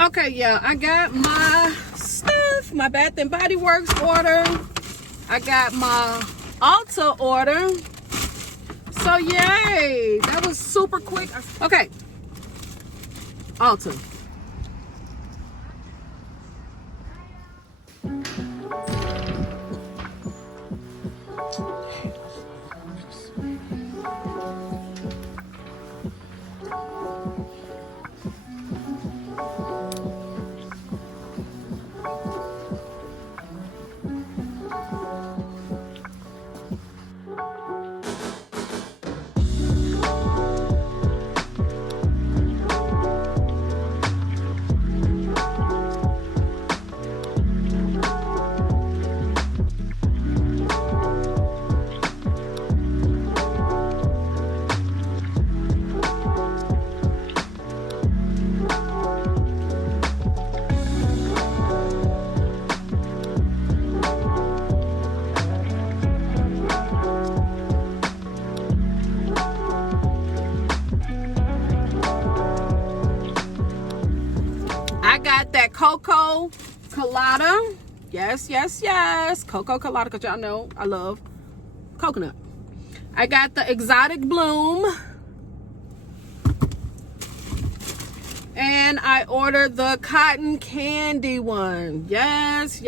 Okay, yeah, I got my stuff, my Bath and Body Works order. I got my ULTA order. So yay, that was super quick. Okay, ULTA. That cocoa colada, yes, cocoa colada, because y'all know I love coconut. I got the exotic bloom, and I ordered the cotton candy one. Yes.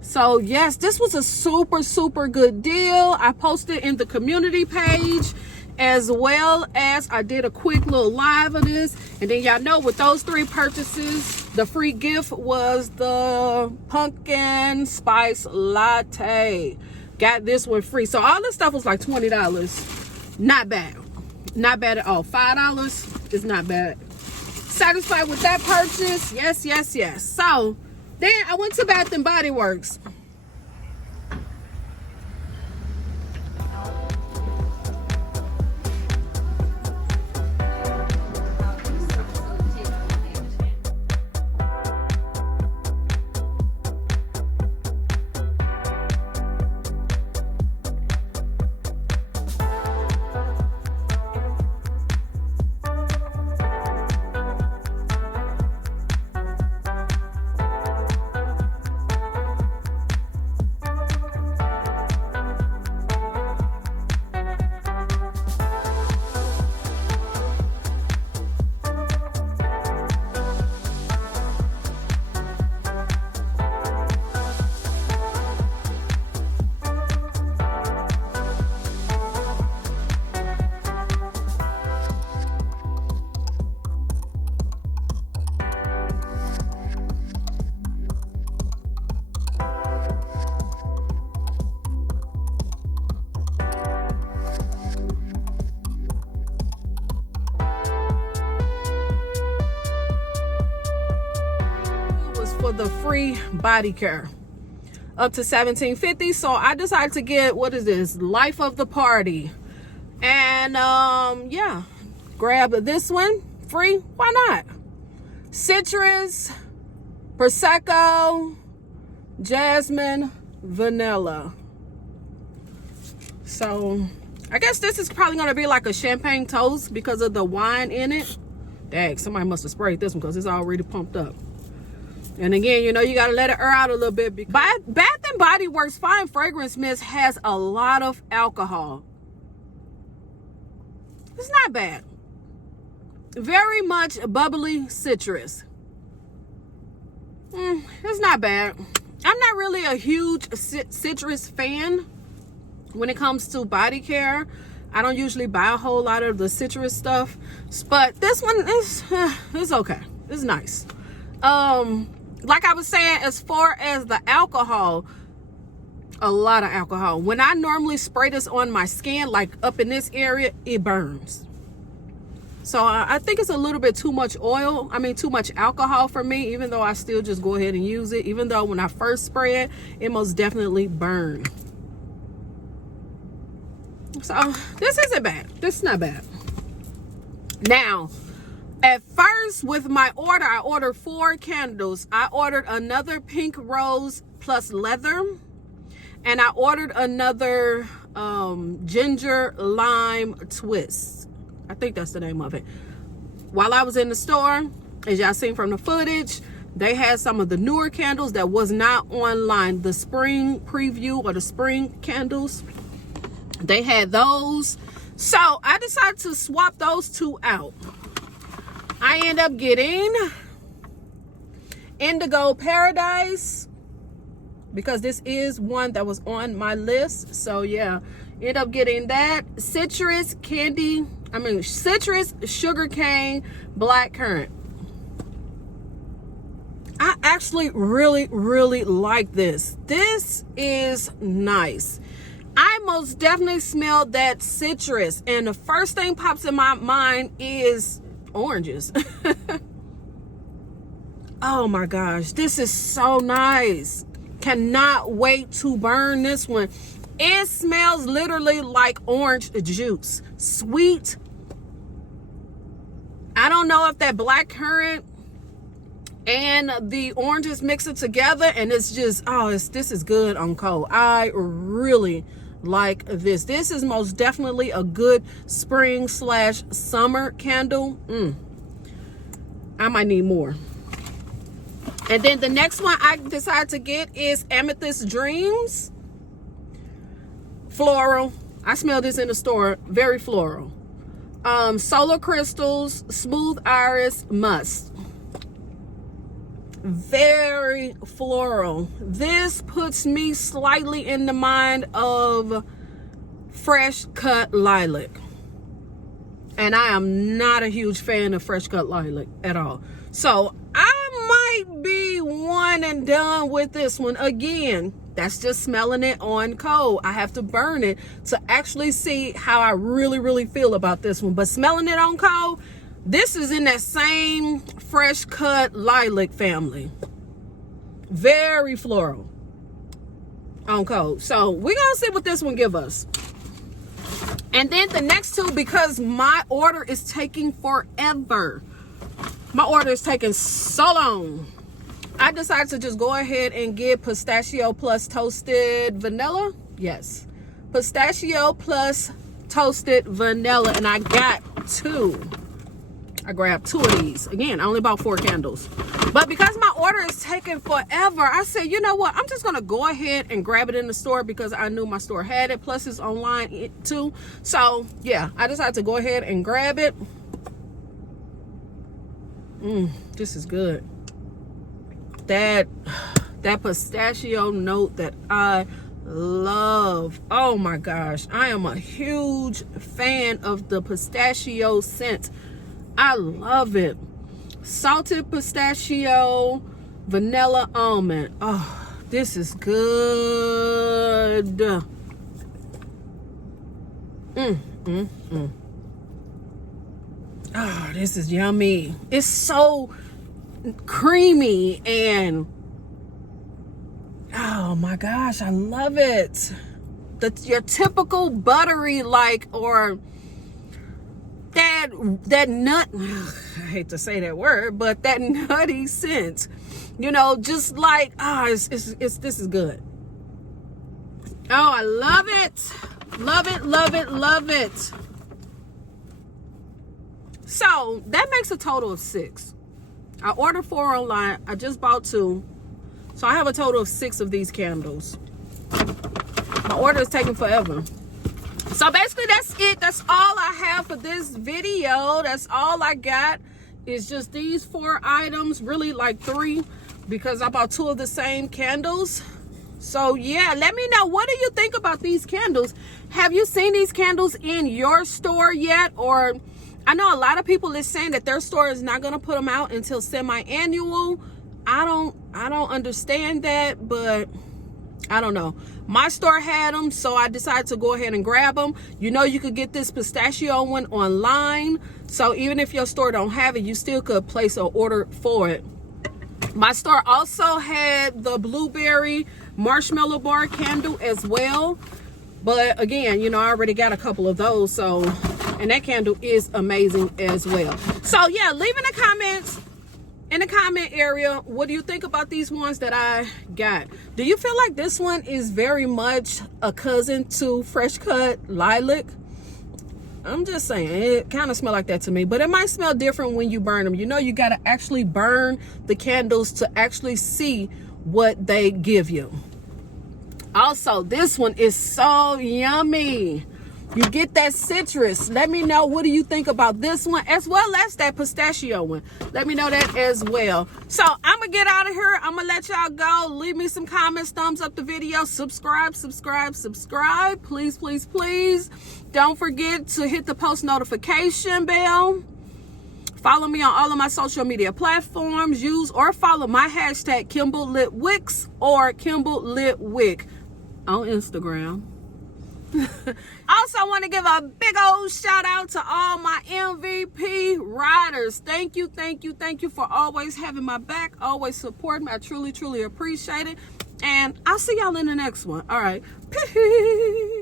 So yes, this was a super good deal. I posted in the community page, as well as I did a quick little live of this. And then y'all know with those 3 purchases, the free gift was the pumpkin spice latte. Got this one free. So all this stuff was like $20. Not bad. Not bad at all. $5 is not bad. Satisfied with that purchase? Yes. So then I went to Bath and Body Works. For the free body care up to $17.50. So I decided to get, what is this, Life of the Party, and yeah, grab this one free. Why not? Citrus, Prosecco, Jasmine, Vanilla. So I guess this is probably gonna be like a champagne toast because of the wine in it. Dang, somebody must have sprayed this one because it's already pumped up. And again, you know, you got to let it air out a little bit. Because Bath and Body Works Fine Fragrance Mist has a lot of alcohol. It's not bad. Very much bubbly citrus. It's not bad. I'm not really a huge citrus fan when it comes to body care. I don't usually buy a whole lot of the citrus stuff. But this one is it's okay. It's nice. Like I was saying, as far as the alcohol, a lot of alcohol. When I normally spray this on my skin, like up in this area, it burns. So I think it's a little bit too much oil. I mean, too much alcohol for me, even though I still just go ahead and use it. Even though when I first spray it, it most definitely burned. So this isn't bad. This is not bad. Now, at first with my order, I ordered 4 candles. I ordered another pink rose plus leather, and I ordered another ginger lime twist. I think that's the name of it. While I was in the store, As y'all seen from the footage, they had some of the newer candles that was not online. The spring preview or the spring candles, they had those. So I decided to swap those two out. I end up getting Indigo Paradise, because this is one that was on my list. So yeah, end up getting that. Citrus Sugarcane Black Currant. I actually really like this. This is nice. I most definitely smell that citrus, and the first thing pops in my mind is oranges. Oh my gosh, this is so nice. Cannot wait to burn this one. It smells literally like orange juice. Sweet. I don't know if that black currant and the oranges mix it together, and it's just, this is good on cold. I really like this. This is most definitely a good spring/summer candle. I might need more. And then the next one I decided to get is Amethyst Dreams. Floral. I smell this in the store. Very floral. Solar Crystals, Smooth Iris, Musk. Very floral. This puts me slightly in the mind of fresh cut lilac. And I am not a huge fan of fresh cut lilac at all. So I might be one and done with this one. Again, that's just smelling it on cold. I have to burn it to actually see how I really feel about this one. But smelling it on cold, this is in that same fresh cut lilac family. Very floral on cold. So we're gonna see what this one give us. And then the next two, because my order is taking forever. My order is taking so long. I decided to just go ahead and get Pistachio plus Toasted Vanilla. Yes. Pistachio plus Toasted Vanilla. And I got two. I grabbed two of these. Again, I only bought 4 candles. But because my order is taking forever, I said, you know what? I'm just going to go ahead and grab it in the store because I knew my store had it. Plus, it's online too. So, yeah, I decided to go ahead and grab it. This is good. That pistachio note that I love. Oh my gosh. I am a huge fan of the pistachio scent. I love it. Salted pistachio, vanilla almond. Oh, this is good. Oh, this is yummy. It's so creamy and oh my gosh, I love it. Your typical buttery, like, or that nut, I hate to say that word, but that nutty scent, you know, just like, this is good. Oh, I love it. Love it. So that makes a total of 6. I ordered 4 online. I just bought 2. So I have a total of 6 of these candles. My order is taking forever. So basically that's it. That's all I have for this video. That's all I got. Is just these 4 items. Really like 3, because I bought 2 of the same candles. So yeah, let me know, what do you think about these candles? Have you seen these candles in your store yet? Or I know a lot of people is saying that their store is not going to put them out until semi-annual. I don't understand that, but I don't know. My store had them, so I decided to go ahead and grab them. You know, you could get this pistachio one online, so even if your store don't have it, you still could place an order for it. My store also had the blueberry marshmallow bar candle as well, but again, you know, I already got a couple of those, so, and that candle is amazing as well. So yeah, leave in the comments, in the comment area, what do you think about these ones that I got? Do you feel like this one is very much a cousin to Fresh Cut Lilac? I'm just saying, it kind of smell like that to me, but it might smell different when you burn them. You know, you got to actually burn the candles to actually see what they give you. Also, this one is so yummy. You get that citrus. Let me know, what do you think about this one, as well as that pistachio one? Let me know that as well. So I'm gonna get out of here. I'm gonna let y'all go. Leave me some comments, thumbs up the video, subscribe. Please, please, please. Don't forget to hit the post notification bell. Follow me on all of my social media platforms. Use or follow my hashtag KimbleLitWicks or KimbleLitWick on Instagram. Also, I want to give a big old shout out to all my MVP riders. Thank you for always having my back, always supporting me. I truly appreciate it. And I'll see y'all in the next one. All right. Peace.